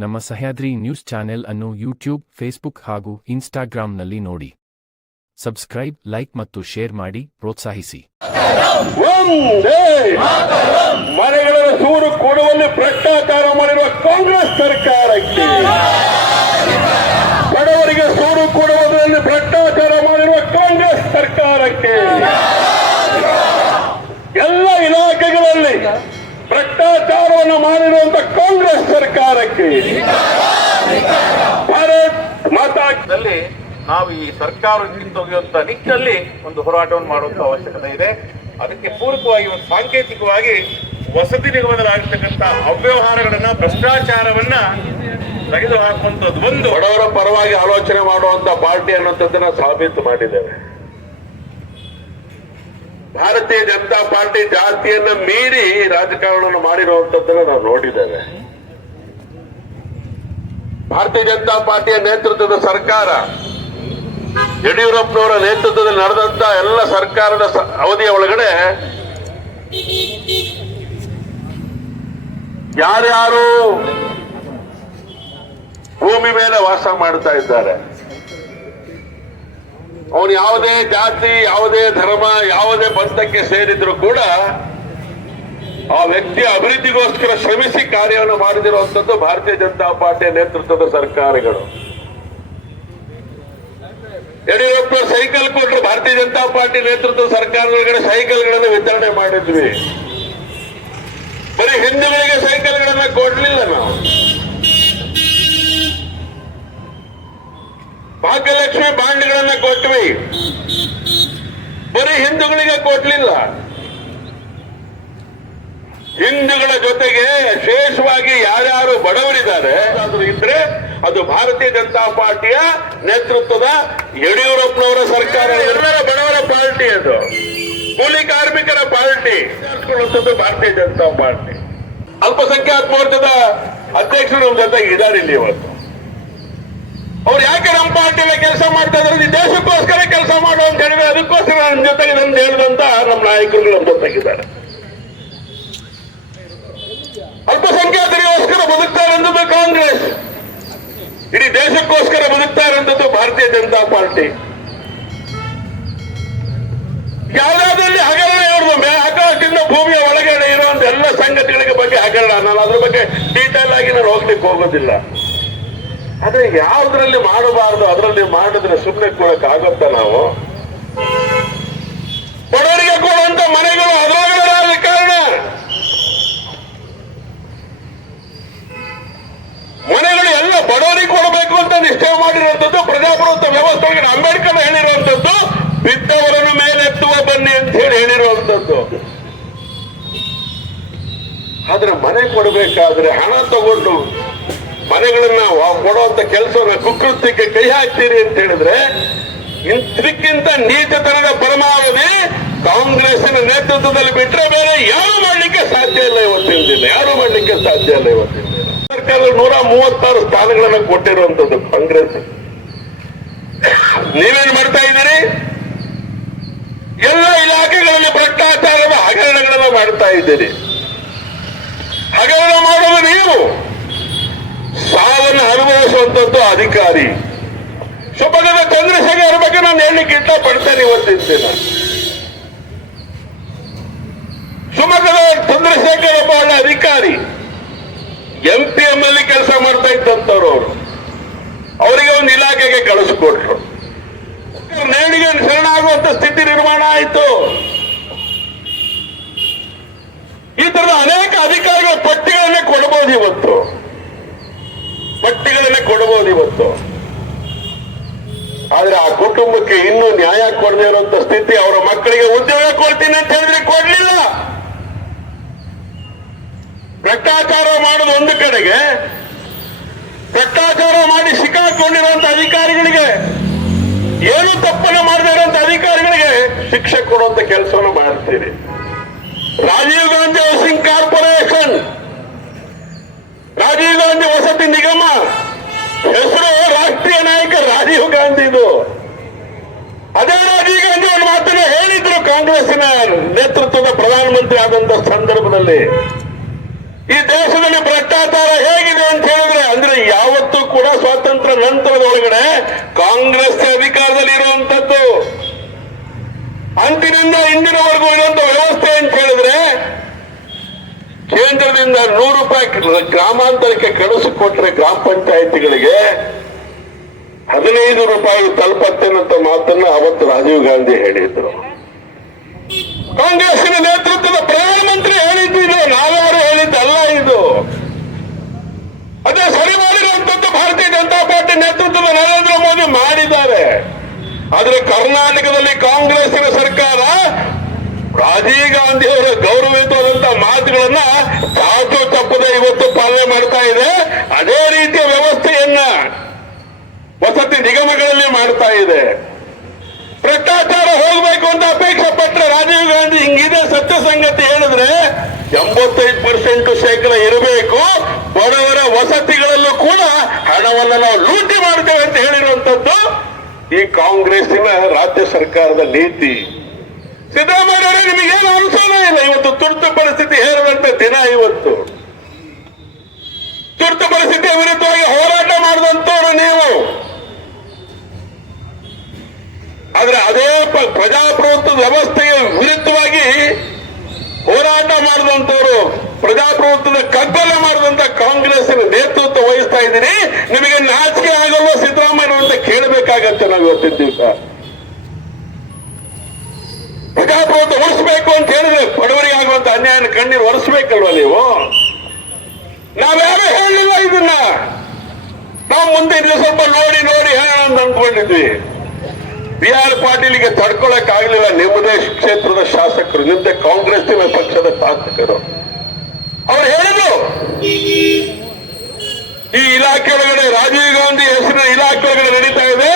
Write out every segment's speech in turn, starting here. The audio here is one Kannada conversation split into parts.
ನಮ್ಮ ಸಹ್ಯಾದ್ರಿ ನ್ಯೂಸ್ ಚಾನೆಲ್ ಅನ್ನು ಯೂಟ್ಯೂಬ್ ಫೇಸ್ಬುಕ್ ಹಾಗೂ ಇನ್ಸ್ಟಾಗ್ರಾಂನಲ್ಲಿ ನೋಡಿ. ಸಬ್ಸ್ಕ್ರೈಬ್ ಲೈಕ್ ಮತ್ತು ಶೇರ್ ಮಾಡಿ ಪ್ರೋತ್ಸಾಹಿಸಿ. ಒಂದೇ ಮನೆಗಳ ಸೂರು ಕೊಡುವಲ್ಲಿ ಭ್ರಷ್ಟಾಚಾರ ಮಾಡಿರುವ ಕಾಂಗ್ರೆಸ್ ಸರ್ಕಾರಕ್ಕೆ. ಬಡವರಿಗೆ ಸೂರು ಕೊಡುವುದರಲ್ಲಿ ಭ್ರಷ್ಟಾಚಾರ ಭ್ರಷ್ಟಾಚಾರವನ್ನು ಮಾಡಿರುವಂತ ಕಾಂಗ್ರೆಸ್ ಸರ್ಕಾರಕ್ಕೆ. ಭಾರತ್ ಮಾತಾಡಲ್ಲಿ ನಾವು ಈ ಸರ್ಕಾರ ಕಿತ್ತೊಗೆಯುವಂತ ನಿಟ್ಟಿನಲ್ಲಿ ಒಂದು ಹೋರಾಟವನ್ನು ಮಾಡುವಂತ ಅವಶ್ಯಕತೆ ಇದೆ. ಅದಕ್ಕೆ ಪೂರಕವಾಗಿ ಒಂದು ಸಾಂಕೇತಿಕವಾಗಿ ವಸತಿ ನಿಗಮದಲ್ಲಾಗಿರ್ತಕ್ಕಂಥ ಅವ್ಯವಹಾರಗಳನ್ನ ಭ್ರಷ್ಟಾಚಾರವನ್ನ ತೆಗೆದು ಹಾಕುವಂಥದ್ದು ಒಂದು. ಬಡವರ ಪರವಾಗಿ ಆಲೋಚನೆ ಮಾಡುವಂತ ಪಾರ್ಟಿ ಅನ್ನುವಂಥದ್ದನ್ನ ಸಾಬೀತು ಮಾಡಿದ್ದೇವೆ. ಭಾರತೀಯ ಜನತಾ ಪಾರ್ಟಿ ಜಾತಿಯನ್ನ ಮೀರಿ ರಾಜಕಾರಣವನ್ನು ಮಾಡಿರುವಂತದ್ದನ್ನ ನಾವು ನೋಡಿದ್ದೇವೆ. ಭಾರತೀಯ ಜನತಾ ಪಾರ್ಟಿಯ ನೇತೃತ್ವದ ಸರ್ಕಾರ, ಯಡಿಯೂರಪ್ಪನವರ ನೇತೃತ್ವದಲ್ಲಿ ನಡೆದಂತ ಎಲ್ಲ ಸರ್ಕಾರದ ಅವಧಿಯ ಒಳಗಡೆ ಯಾರ್ಯಾರು ಭೂಮಿ ಮೇಲೆ ವಾಸ ಮಾಡ್ತಾ ಇದ್ದಾರೆ ಅವನು ಯಾವುದೇ ಜಾತಿ, ಯಾವುದೇ ಧರ್ಮ, ಯಾವುದೇ ಬಂಧಕ್ಕೆ ಸೇರಿದ್ರು ಕೂಡ ಆ ವ್ಯಕ್ತಿಯ ಅಭಿವೃದ್ಧಿಗೋಸ್ಕರ ಶ್ರಮಿಸಿ ಕಾರ್ಯವನ್ನು ಮಾಡಿದಿರುವಂತದ್ದು ಭಾರತೀಯ ಜನತಾ ಪಾರ್ಟಿಯ ನೇತೃತ್ವದ ಸರ್ಕಾರಗಳು. ಯಡಿಯೂರಪ್ಪ ಸೈಕಲ್ ಕೊಟ್ಟರು ಭಾರತೀಯ ಜನತಾ ಪಾರ್ಟಿ ನೇತೃತ್ವದ ಸರ್ಕಾರದೊಳಗಡೆ ಸೈಕಲ್ಗಳನ್ನು ವಿತರಣೆ ಮಾಡಿದ್ವಿ. ಬರೀ ಹಿಂದೂಗಳಿಗೆ ಸೈಕಲ್ಗಳನ್ನ ಕೊಡ್ಲಿಲ್ಲ ನಾವು. ಭಾಗ್ಯಲಕ್ಷ್ಮಿ ಬಾಂಡ್ಗಳನ್ನ ಕೊಟ್ವಿ. ಬರೀ ಹಿಂದೂಗಳಿಗೆ ಕೊಟ್ಲಿಲ್ಲ. ಹಿಂದೂಗಳ ಜೊತೆಗೆ ವಿಶೇಷವಾಗಿ ಯಾರ್ಯಾರು ಬಡವರಿದ್ದಾರೆ ಇದ್ರೆ ಅದು ಭಾರತೀಯ ಜನತಾ ಪಾರ್ಟಿಯ ನೇತೃತ್ವದ ಯಡಿಯೂರಪ್ಪನವರ ಸರ್ಕಾರ. ಎಲ್ಲರ ಬಡವರ ಪಾರ್ಟಿ ಅದು. ಕೂಲಿ ಕಾರ್ಮಿಕರ ಪಾರ್ಟಿ. ಭಾರತೀಯ ಜನತಾ ಪಾರ್ಟಿ. ಅಲ್ಪಸಂಖ್ಯಾತ ಮೋರ್ಚಾದ ಅಧ್ಯಕ್ಷರು ನಮ್ಮ ಜೊತೆಗೆ ಇದ್ದಾರೆ ಇಲ್ಲಿ ಇವತ್ತು. ಅವ್ರು ಯಾಕೆ ನಮ್ಮ ಪಾರ್ಟಿಯಲ್ಲಿ ಕೆಲಸ ಮಾಡ್ತಾ ಇದ್ರೆ ದೇಶಕ್ಕೋಸ್ಕರ ಕೆಲಸ ಮಾಡೋ ಅಂತ ಹೇಳಿದ್ರೆ ಅದಕ್ಕೋಸ್ಕರ ನನ್ನ ಜೊತೆಗೆ ನಂದು ಹೇಳಿದಂತ ನಮ್ಮ ನಾಯಕರುಗಳು ನಮ್ಮ ಅಲ್ಪಸಂಖ್ಯಾತರಿಗೋಸ್ಕರ ಬದುಕ್ತಾ ಇರೋದು ಕಾಂಗ್ರೆಸ್. ಇಡೀ ದೇಶಕ್ಕೋಸ್ಕರ ಬದುಕ್ತಾ ಇರೋಂಥದ್ದು ಭಾರತೀಯ ಜನತಾ ಪಾರ್ಟಿ. ಯಾವುದಾದ್ರಲ್ಲಿ ಹಗರಣ ಇವ್ರದ್ದು ಮೇ ಆಕಾಶದಿಂದ ಭೂಮಿಯ ಒಳಗಡೆ ಇರುವಂತ ಎಲ್ಲ ಸಂಗತಿಗಳಿಗೆ ಬಗ್ಗೆ ಹಗರಣ. ನಾನು ಅದ್ರ ಬಗ್ಗೆ ಡೀಟೇಲ್ ಆಗಿ ನಾನು ಹೋಗ್ಲಿಕ್ಕೆ ಹೋಗೋದಿಲ್ಲ. ಆದ್ರೆ ಯಾವ್ದ್ರಲ್ಲಿ ಮಾಡಬಾರದು, ಅದರಲ್ಲಿ ಮಾಡಿದ್ರೆ ಸುಮ್ಮನೆ ಕೊಡಕ್ ಆಗತ್ತ ನಾವು? ಬಡವರಿಗೆ ಕೊಡುವಂತ ಮನೆಗಳು ಆದ ಕಾರಣ? ಮನೆಗಳು ಎಲ್ಲ ಬಡವರಿಗೆ ಕೊಡಬೇಕು ಅಂತ ನಿಶ್ಚಯ ಮಾಡಿರುವಂತದ್ದು ಪ್ರಜಾಪ್ರಭುತ್ವ ವ್ಯವಸ್ಥೆಗೆ ಅಂಬೇಡ್ಕರ್ ಹೇಳಿರುವಂತದ್ದು ಬಿದ್ದವರನ್ನು ಮೇಲೆತ್ತುವ ಬನ್ನಿ ಅಂತ ಹೇಳಿ ಹೇಳಿರುವಂತದ್ದು ಆದ್ರೆ ಮನೆ ಕೊಡಬೇಕಾದ್ರೆ ಹಣ ತಗೊಂಡು ಮನೆಗಳನ್ನ ಕೊಡುವಂತ ಕೆಲಸವನ್ನ ಕುಕೃತ್ಯಕ್ಕೆ ಕೈ ಹಾಕ್ತೀರಿ ಅಂತ ಹೇಳಿದ್ರೆ ಇದಕ್ಕಿಂತ ನೀಚತನದ ಪರಮಾವಧಿ ಕಾಂಗ್ರೆಸ್ನ ನೇತೃತ್ವದಲ್ಲಿ ಬಿಟ್ರೆ ಬೇರೆ ಯಾರು ಮಾಡ್ಲಿಕ್ಕೆ ಸಾಧ್ಯ ಇಲ್ಲ ಇವತ್ತಿನ ದಿನ. ಯಾರು ಮಾಡ್ಲಿಕ್ಕೆ ಸಾಧ್ಯ ಇಲ್ಲ ಇವತ್ತಿನ ದಿನ. ಸರ್ಕಾರ ನೂರ ಮೂವತ್ತಾರು ಸ್ಥಾನಗಳನ್ನ ಕೊಟ್ಟಿರುವಂತದ್ದು ಕಾಂಗ್ರೆಸ್. ನೀವೇನ್ ಮಾಡ್ತಾ ಇದ್ದೀರಿ? ಎಲ್ಲ ಇಲಾಖೆಗಳಲ್ಲಿ ಭ್ರಷ್ಟಾಚಾರದ ಹಗರಣಗಳನ್ನು ಮಾಡ್ತಾ ಇದ್ದೀರಿ. ಹಗರಣ ಮಾಡುವ ನೀವು. ಸಾವನ್ನು ಅನುಭವಿಸುವಂತದ್ದು ಅಧಿಕಾರಿ. ಶಿವಮೊಗ್ಗದ ಚಂದ್ರಶೇಖರ್ ಬಗ್ಗೆ ನಾನು ಹೇಳಲಿಕ್ಕೆ ಇಷ್ಟಪಡ್ತೇನೆ ಇವತ್ತಿನ ದಿನ. ಶಿವಮೊಗ್ಗದ ಚಂದ್ರಶೇಖರ್ ಒಬ್ಬ ಒಳ್ಳೆ ಅಧಿಕಾರಿ ಎಂ ಪಿ ಎಂ ಅಲ್ಲಿ ಕೆಲಸ ಮಾಡ್ತಾ ಇದ್ದಂತವ್ರು ಅವರು. ಅವರಿಗೆ ಒಂದು ಇಲಾಖೆಗೆ ಕಳಿಸ್ಕೊಟ್ರು. ನೇಣಿಗೆ ಶರಣಾಗುವಂತ ಸ್ಥಿತಿ ನಿರ್ಮಾಣ ಆಯಿತು. ಈ ತರದ ಅನೇಕ ಅಧಿಕಾರಿಗಳ ಪಟ್ಟಿಗಳನ್ನೇ ಕೊಡಬಹುದು ಇವತ್ತು. ಇವತ್ತು ಆದ್ರೆ ಆ ಕುಟುಂಬಕ್ಕೆ ಇನ್ನೂ ನ್ಯಾಯ ಕೊಡದೇ ಇರುವಂತ ಸ್ಥಿತಿ ಅವರ ಮಕ್ಕಳಿಗೆ ಉದ್ಯೋಗ ಕೊಡ್ತೀನಿ ಅಂತ ಹೇಳಿದ್ರೆ ಕೊಡ್ಲಿಲ್ಲ. ಭ್ರಷ್ಟಾಚಾರ ಮಾಡೋದು ಒಂದು ಕಡೆಗೆ, ಭ್ರಷ್ಟಾಚಾರ ಮಾಡಿ ಸಿಕ್ಕಾಕೊಂಡಿರುವಂತ ಅಧಿಕಾರಿಗಳಿಗೆ, ಏನು ತಪ್ಪನ್ನು ಮಾಡದೇ ಇರುವಂತ ಅಧಿಕಾರಿಗಳಿಗೆ ಶಿಕ್ಷೆ ಕೊಡುವಂತ ಕೆಲಸವನ್ನು ಮಾಡ್ತೀರಿ. ರಾಜೀವ್ ಗಾಂಧಿ ಹೌಸಿಂಗ್ ಕಾರ್ಪೊರೇಷನ್ ರಾಜೀವ್ ಗಾಂಧಿ ವಸತಿ ನಿಗಮ ಹೆಸರು ರಾಷ್ಟ್ರೀಯ ನಾಯಕ ರಾಜೀವ್ ಗಾಂಧಿದು. ಅದೇ ರಾಜೀವ್ ಗಾಂಧಿ ಒಂದು ಮಾತನ್ನ ಹೇಳಿದ್ರು ಕಾಂಗ್ರೆಸ್ಸಿನ ನೇತೃತ್ವದ ಪ್ರಧಾನಮಂತ್ರಿ ಆದಂತ ಸಂದರ್ಭದಲ್ಲಿ. ಈ ದೇಶದಲ್ಲಿ ಭ್ರಷ್ಟಾಚಾರ ಹೇಗಿದೆ ಅಂತ ಹೇಳಿದ್ರೆ, ಅಂದ್ರೆ ಸ್ವಾತಂತ್ರ್ಯ ನಂತರದ ಒಳಗಡೆ ಕಾಂಗ್ರೆಸ್ ಅಧಿಕಾರದಲ್ಲಿ ಇರುವಂತದ್ದು. ಅಂತಿನಿಂದ ಇಂದಿನವರೆಗೂ ಇರುವಂತ ವ್ಯವಸ್ಥೆ ಅಂತ ಹೇಳಿದ್ರೆ, ಕೇಂದ್ರದಿಂದ ನೂರು ರೂಪಾಯಿ ಗ್ರಾಮಾಂತರಕ್ಕೆ ಕಳಿಸಿಕೊಟ್ರೆ ಗ್ರಾಮ ಪಂಚಾಯಿತಿಗಳಿಗೆ ಹದಿನೈದು ರೂಪಾಯಿ ತಲುಪತ್ತೇನಂತ ಮಾತನ್ನ ಅವತ್ತು ರಾಜೀವ್ ಗಾಂಧಿ ಹೇಳಿದ್ರು. ಕಾಂಗ್ರೆಸ್ಸಿನ ನೇತೃತ್ವದ ಪ್ರಧಾನಮಂತ್ರಿ ಹೇಳಿದ್ದು ನಾವ್ಯಾರು ಹೇಳಿದ್ದಲ್ಲ ಇದು. ಅದೇ ಸರಿ ಮಾಡಿರುವಂತದ್ದು ಭಾರತೀಯ ಜನತಾ ಪಾರ್ಟಿ ನೇತೃತ್ವದ ನರೇಂದ್ರ ಮೋದಿ ಮಾಡಿದ್ದಾರೆ. ಆದ್ರೆ ಕರ್ನಾಟಕದಲ್ಲಿ ಕಾಂಗ್ರೆಸ್ಸಿನ ಸರ್ಕಾರ ರಾಜೀವ್ ಗಾಂಧಿ ಅವರ ಗೌರವಯುತವಾದಂತಹ ಮಾತುಗಳನ್ನ ಚಾಚು ತಪ್ಪದೆ ಇವತ್ತು ಪಾಲನೆ ಮಾಡ್ತಾ ಇದೆ. ಅದೇ ರೀತಿಯ ವ್ಯವಸ್ಥೆಯನ್ನ ವಸತಿ ನಿಗಮಗಳಲ್ಲಿ ಮಾಡ್ತಾ ಇದೆ. ಭ್ರಷ್ಟಾಚಾರ ಹೋಗಬೇಕು ಅಂತ ಅಪೇಕ್ಷೆ ಪಟ್ಟರೆ ರಾಜೀವ್ ಗಾಂಧಿ ಹಿಂಗಿದೆ ಸತ್ಯ ಸಂಗತಿ ಹೇಳಿದ್ರೆ ಎಂಬತ್ತೈದು ಪರ್ಸೆಂಟ್ ಶೇಕಡ ಇರಬೇಕು. ಬಡವರ ವಸತಿಗಳಲ್ಲೂ ಕೂಡ ಹಣವನ್ನು ನಾವು ಲೂಟಿ ಮಾಡ್ತೇವೆ ಅಂತ ಹೇಳಿರುವಂತದ್ದು ಈ ಕಾಂಗ್ರೆಸ್ಸಿನ ರಾಜ್ಯ ಸರ್ಕಾರದ ನೀತಿ. ಸಿದ್ದರಾಮಯ್ಯ ನಿಮಗೇನು ಅನುಸರಣೆ ಇಲ್ಲ? ಇವತ್ತು ತುರ್ತು ಪರಿಸ್ಥಿತಿ ಹೇರುವಂತ ದಿನ ಇವತ್ತು. ತುರ್ತು ಪರಿಸ್ಥಿತಿಯ ವಿರುದ್ಧವಾಗಿ ಹೋರಾಟ ಮಾಡಿದಂತವರು ನೀವು. ಆದ್ರೆ ಅದೇ ಪ್ರಜಾಪ್ರಭುತ್ವ ವ್ಯವಸ್ಥೆಯ ವಿರುದ್ಧವಾಗಿ ಹೋರಾಟ ಮಾಡಿದಂತವರು ಪ್ರಜಾಪ್ರಭುತ್ವದ ಕಗ್ಗಲ ಮಾಡಿದಂತ ಕಾಂಗ್ರೆಸ್ ನೇತೃತ್ವ ವಹಿಸ್ತಾ ಇದ್ದೀನಿ. ನಿಮಗೆ ನಾಚಿಕೆ ಆಗಲ್ಲ ಸಿದ್ದರಾಮಯ್ಯ ಅಂತ ಕೇಳಬೇಕಾಗತ್ತೆ ನಾವು ಇವತ್ತಿನ ದಿವಸ. ಪ್ರಜಾಪ್ರಭುತ್ವ ಉಳಿಸ್ಬೇಕು ಅಂತ ಹೇಳಿದ್ರೆ ಬಡವರಿಗೆ ಆಗುವಂತ ಅನ್ಯಾಯನ ಕಣ್ಣೀರು ಒರೆಸ್ಬೇಕಲ್ವ ನೀವು? ನಾವ್ಯಾರು ಹೇಳಲಿಲ್ಲ ಇದನ್ನ? ನಾವು ಮುಂದೆ ಇನ್ನು ಸ್ವಲ್ಪ ನೋಡಿ ನೋಡಿ ಹೇಳೋಣ ಅಂತ ಅನ್ಕೊಂಡಿದ್ವಿ ಬಿ ಆರ್ ಪಾಟೀಲ್ಗೆ ತಡ್ಕೊಳಕ್ ಆಗ್ಲಿಲ್ಲ ನಿಮ್ಮದೇ ಕ್ಷೇತ್ರದ ಶಾಸಕರು ನಿಮ್ಮದೇ ಕಾಂಗ್ರೆಸ್ನ ಪಕ್ಷದ ಶಾಸಕರು. ಅವ್ರು ಹೇಳಿದ್ರು. ಈ ಇಲಾಖೆ ಒಳಗಡೆ ರಾಜೀವ್ ಗಾಂಧಿ ಹೆಸರಿನ ಇಲಾಖೆ ಒಳಗಡೆ ನಡೀತಾ ಇದೆ.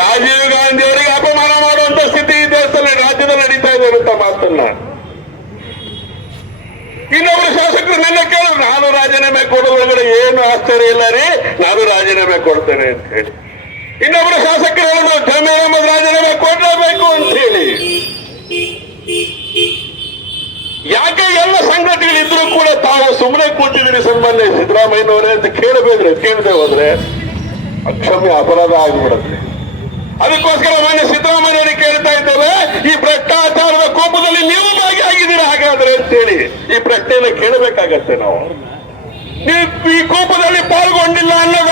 ರಾಜೀವ್ ಗಾಂಧಿ ಅವರಿಗೆ ಅಪಮಾನ ಮಾಡುವಂತ ಸ್ಥಿತಿ ಈ ದೇಶದಲ್ಲಿ, ರಾಜ್ಯದಲ್ಲಿ ನಡೀತಾ ಇದೆ ಅಂತ ಮಾತನ್ನ. ಇನ್ನೊಬ್ರು ಶಾಸಕರು ನನ್ನ ಕೇಳಿದ್ರು, ನಾನು ರಾಜೀನಾಮೆ ಕೊಡೋದ್ರೊಳಗಡೆ ಏನು ಆಶ್ಚರ್ಯ ಇಲ್ಲ ರೀ, ನಾನು ರಾಜೀನಾಮೆ ಕೊಡ್ತೇನೆ ಅಂತ ಹೇಳಿ. ಇನ್ನೊಬ್ರು ಶಾಸಕರು ಹೇಳಿದ್ರು ಜಮೀರ್ ಅಹಮದ್ ರಾಜೀನಾಮೆ ಕೊಡಲೇಬೇಕು ಅಂತ ಹೇಳಿ ಯಾಕೆ ಎಲ್ಲ ಸಂಘಟನೆಗಳಿದ್ರು ಕೂಡ ತಾವು ಸುಮ್ಮನೆ ಕೂತಿದ್ದೀರಿ ಸನ್ಮಾನ್ಯ ಸಿದ್ದರಾಮಯ್ಯನವರೇ ಅಂತ ಕೇಳಬೇಡ್ರಿ ಕೇಳದೆ ಹೋದ್ರೆ ಅಕ್ಷಮ್ಯ ಅಪರಾಧ ಆಗಿಬಿಡುತ್ತೆ. ಅದಕ್ಕೋಸ್ಕರ ಮಾನ್ಯ ಸಿದ್ದರಾಮಯ್ಯನವರಿಗೆ ಕೇಳ್ತಾ ಇದ್ದೇವೆ, ಈ ಭ್ರಷ್ಟಾಚಾರದ ಕೋಪದಲ್ಲಿ ನೀವು ಭಾಗಿಯಾಗಿದ್ದೀರಾ ಹಾಗಾದ್ರೆ ಅಂತೇಳಿ. ಈ ಪ್ರಶ್ನೆಯನ್ನು ಕೇಳಬೇಕಾಗತ್ತೆ ನಾವು. ನೀವು ಈ ಕೋಪದಲ್ಲಿ ಪಾಲ್ಗೊಂಡಿಲ್ಲ ಅನ್ನೋದಾದ್ರೆ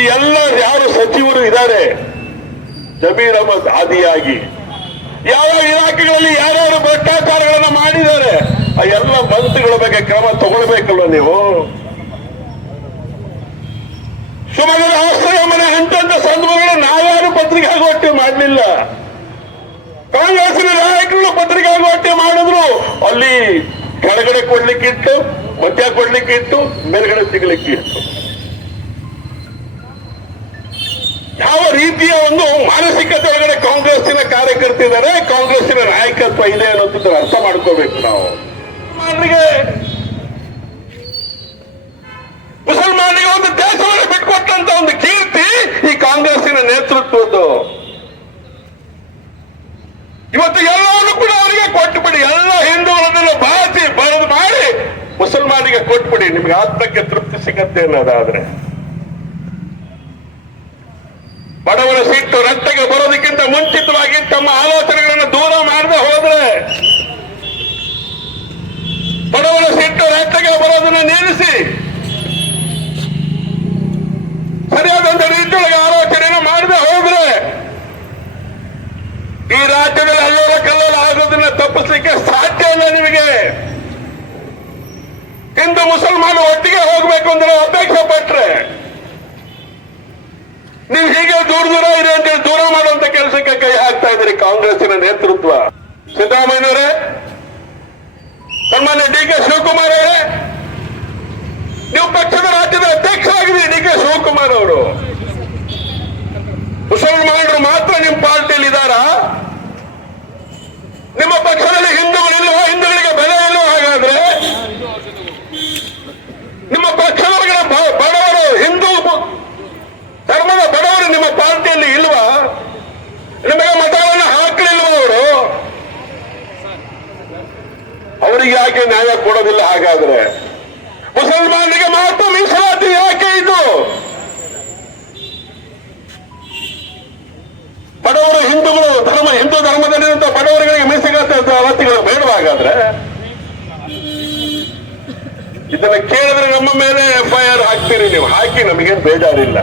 ಈ ಎಲ್ಲ ಯಾರು ಸಚಿವರು ಇದ್ದಾರೆ? ಜಮೀರ್ ಅಹಮದ್ ಆದಿಯಾಗಿ. ಯಾವ ಇಲಾಖೆಗಳಲ್ಲಿ ಯಾರ್ಯಾರು ಭ್ರಷ್ಟಾಚಾರಗಳನ್ನ ಮಾಡಿದ್ದಾರೆ? ಆ ಎಲ್ಲ ಮಂತ್ರಿಗಳ ಬಗ್ಗೆ ಕ್ರಮ ತಗೊಳ್ಬೇಕಲ್ವ ನೀವು? ಶಿವಮೊಗ್ಗದ ಮನೆ ಹಂತಂತ ಸಂದರ್ಭಗಳು ನಾವ್ಯಾರು ಪತ್ರಿಕಾಗೋಷ್ಠಿ ಮಾಡಲಿಲ್ಲ. ಕಾಂಗ್ರೆಸ್ನ ನಾಯಕರು ಪತ್ರಿಕಾಗೋಷ್ಠಿ ಮಾಡಿದ್ರು. ಅಲ್ಲಿ ಕೆಳಗಡೆ ಕೊಡ್ಲಿಕ್ಕಿತ್ತು, ಮಧ್ಯ ಕೊಡ್ಲಿಕ್ಕಿತ್ತು, ಮೇಲ್ಗಡೆ ಸಿಗ್ಲಿಕ್ಕಿತ್ತು. ಯಾವ ರೀತಿಯ ಒಂದು ಮಾನಸಿಕತೆ ಒಳಗಡೆ ಕಾಂಗ್ರೆಸ್ಸಿನ ಕಾರ್ಯಕರ್ತಿದ್ದಾರೆ ಕಾಂಗ್ರೆಸ್ಸಿನ ನಾಯಕತ್ವ ಇದೆ ಅನ್ನೋದನ್ನ ಅರ್ಥ ಮಾಡ್ಕೋಬೇಕು ನಾವು. ಮುಸಲ್ಮಾನರಿಗೆ ಒಂದು ದೇಶವನ್ನು ಬಿಟ್ಕೊಟ್ಟಂತ ಒಂದು ಕೀರ್ತಿ ಈ ಕಾಂಗ್ರೆಸ್ಸಿನ ನೇತೃತ್ವದ್ದು. ಇವತ್ತು ಎಲ್ಲವನ್ನು ಕೂಡ ಅವರಿಗೆ ಕೊಟ್ಟುಬಿಡಿ, ಎಲ್ಲ ಹಿಂದೂಗಳನ್ನೆಲ್ಲ ಬಾಚಿ ಬರೆದು ಮಾಡಿ ಮುಸಲ್ಮಾನಿಗೆ ಕೊಟ್ಬಿಡಿ. ನಿಮ್ಗೆ ಆತ್ಮಕ್ಕೆ ತೃಪ್ತಿ ಸಿಗತ್ತೆ ಅನ್ನೋದಾದ್ರೆ. ಬಡವರ ಸಿಟ್ಟು ರಸ್ತೆಗೆ ಬರೋದಕ್ಕಿಂತ ಮುಂಚಿತವಾಗಿ ತಮ್ಮ ಆಲೋಚನೆಗಳನ್ನು ದೂರ ಮಾಡದೆ ಹೋದ್ರೆ ಬಡವರ ಸಿಟ್ಟು ರಸ್ತೆಗೆ ಬರೋದನ್ನ ನಿಲ್ಲಿಸಿ. ಸರಿಯಾದಂತ ರೀತಿಯೊಳಗೆ ಆಲೋಚನೆಯನ್ನು ಮಾಡದೆ ಹೋದ್ರೆ ಈ ರಾಜ್ಯದಲ್ಲಿ ಅಲ್ಲೋಲ ಕಲ್ಲೋಲ ಆಗೋದನ್ನ ತಪ್ಪಿಸ್ಲಿಕ್ಕೆ ಸಾಧ್ಯ ಇಲ್ಲ ನಿಮಗೆ. ಹಿಂದೂ ಮುಸಲ್ಮಾನ ಒಟ್ಟಿಗೆ ಹೋಗ್ಬೇಕು ಅಂದ್ರೆ ಅಪೇಕ್ಷೆ ಪಟ್ರೆ. ನೀವು ಹೀಗೆ ದೂರ ದೂರ ಇದೆ ಅಂತ ಹೇಳಿ ದೂರ ಮಾಡುವಂತ ಕೆಲಸಕ್ಕೆ ಕೈ ಹಾಕ್ತಾ ಇದ್ದೀರಿ ಕಾಂಗ್ರೆಸ್ಸಿನ ನೇತೃತ್ವ. ಸಿದ್ದರಾಮಯ್ಯವರೇ ಸನ್ಮಾನ್ಯ ಡಿ ಕೆ ಶಿವಕುಮಾರ್ ಅವರೇ, ನೀವು ಪಕ್ಷದ ರಾಜ್ಯದ ಅಧ್ಯಕ್ಷರಾಗಿದ್ದೀರಿ ಡಿ ಕೆ ಶಿವಕುಮಾರ್ ಅವರು. ಮುಸಲ್ಮಾನರು ಮಾತ್ರ ನಿಮ್ಮ ಪಾರ್ಟಿಯಲ್ಲಿ ಇದ್ದಾರಾ? ನಿಮ್ಮ ಪಕ್ಷದಲ್ಲಿ ಹಿಂದೂಗಳಿಲ್ವ ಹಿಂದೂಗಳಿಗೆ ಬೆಲೆ ಇಲ್ವ ಹಾಗಾದ್ರೆ? ನಿಮ್ಮ ಪಕ್ಷದ ಬ- ಬಡವರು ಹಿಂದೂ ಬ- ಧರ್ಮದ ಬಡವರು ನಿಮ್ಮ ಪಾರ್ಟಿಯಲ್ಲಿ ಇಲ್ವಾ? ನಿಮಗೆ ಮತವನ್ನು ಹಾಕಲಿಲ್ವ ಅವರು? ಅವರಿಗೆ ಯಾಕೆ ನ್ಯಾಯ ಕೊಡೋದಿಲ್ಲ ಹಾಗಾದ್ರೆ? ಮುಸಲ್ಮಾನರಿಗೆ ಮಾತ್ರ ಮೀಸಲಾತಿ ಯಾಕೆ ಇದು? ಬಡವರು ಹಿಂದೂಗಳು, ಧರ್ಮ, ಹಿಂದೂ ಧರ್ಮದಲ್ಲಿ ಬಡವರಿಗೆ ಮೀಸಲಾತಿ ಬೇಡುವ ಹಾಗಾದರೆ ಇದನ್ನ ಕೇಳಿದ್ರೆ ನಮ್ಮ ಮೇಲೆ ಎಫ್ಐಆರ್ ಹಾಕ್ತೀರಿ ನೀವು. ಹಾಕಿ ನಮಗೇನು ಬೇಜಾರಿಲ್ಲ.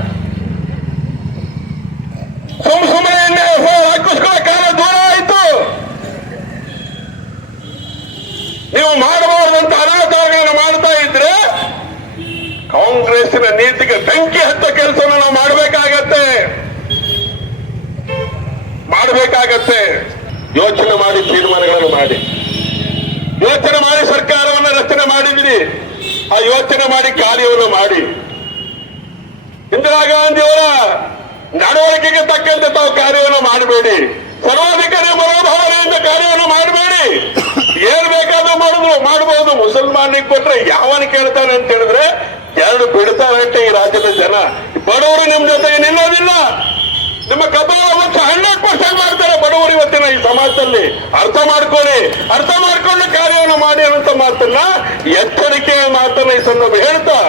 ಸುಮ್ ಸುಮ್ಮನೆ ಹಾಕಿಸ್ಕೊಳ್ಳೋ ಕಾಲ ದೂರ ಆಯ್ತು. ನೀವು ಮಾಡಬಹುದಂತ ಅನಾಚಾರಗಳನ್ನು ಮಾಡ್ತಾ ಇದ್ರೆ ಕಾಂಗ್ರೆಸ್ಸಿನ ನೀತಿಗೆ ಬೆಂಕಿ ಹತ್ತ ಕೆಲಸವನ್ನು ನಾವು ಮಾಡಬೇಕಾಗತ್ತೆ. ಮಾಡಬೇಕಾಗತ್ತೆ. ಯೋಚನೆ ಮಾಡಿ ತೀರ್ಮಾನಗಳನ್ನು ಮಾಡಿ. ಯೋಚನೆ ಮಾಡಿ ಸರ್ಕಾರವನ್ನು ರಚನೆ ಮಾಡಿದಿರಿ ಆ ಯೋಚನೆ ಮಾಡಿ ಕಾರ್ಯವನ್ನು ಮಾಡಿ. ಇಂದಿರಾ ಗಾಂಧಿ ಅವರ ನಡವಳಿಕೆಗೆ ತಕ್ಕಂತೆ ತಾವು ಕಾರ್ಯವನ್ನು ಮಾಡಬೇಡಿ. ಸರ್ವಾಧಿಕಾರಿ ಮನೋಭಾವನೆಯಿಂದ ಕಾರ್ಯವನ್ನು ಮಾಡಬೇಡಿ. ಏನ್ ಬೇಕಾದ್ರೂ ಮಾಡಿದ್ರು ಮಾಡಬಹುದು ಮುಸಲ್ಮಾನಿಗೆ ಕೊಟ್ರೆ ಯಾವನ್ ಕೇಳ್ತಾನೆ ಅಂತ ಹೇಳಿದ್ರೆ, ಎರಡು ಬಿಡ್ತಾರಂತೆ ಈ ರಾಜ್ಯದ ಜನ. ಬಡವರು ನಿಮ್ ಜೊತೆ ನಿಲ್ಲೋದಿಲ್ಲ. ನಿಮ್ಮ ಕಪಾಲ ಹೊತ್ತು ಹಂಡ್ರೆಡ್ ಪರ್ಸೆಂಟ್ ಮಾಡ್ತಾರೆ ಬಡವರು ಇವತ್ತಿನ ಈ ಸಮಾಜದಲ್ಲಿ. ಅರ್ಥ ಮಾಡ್ಕೊಳ್ಳಿ. ಅರ್ಥ ಮಾಡ್ಕೊಂಡು ಕಾರ್ಯವನ್ನು ಮಾಡಿ ಅನ್ನೋ ಮಾತನ್ನ ಎಚ್ಚರಿಕೆಯ ಮಾತನ್ನ ಈ ಸಂದರ್ಭ ಹೇಳ್ತಾ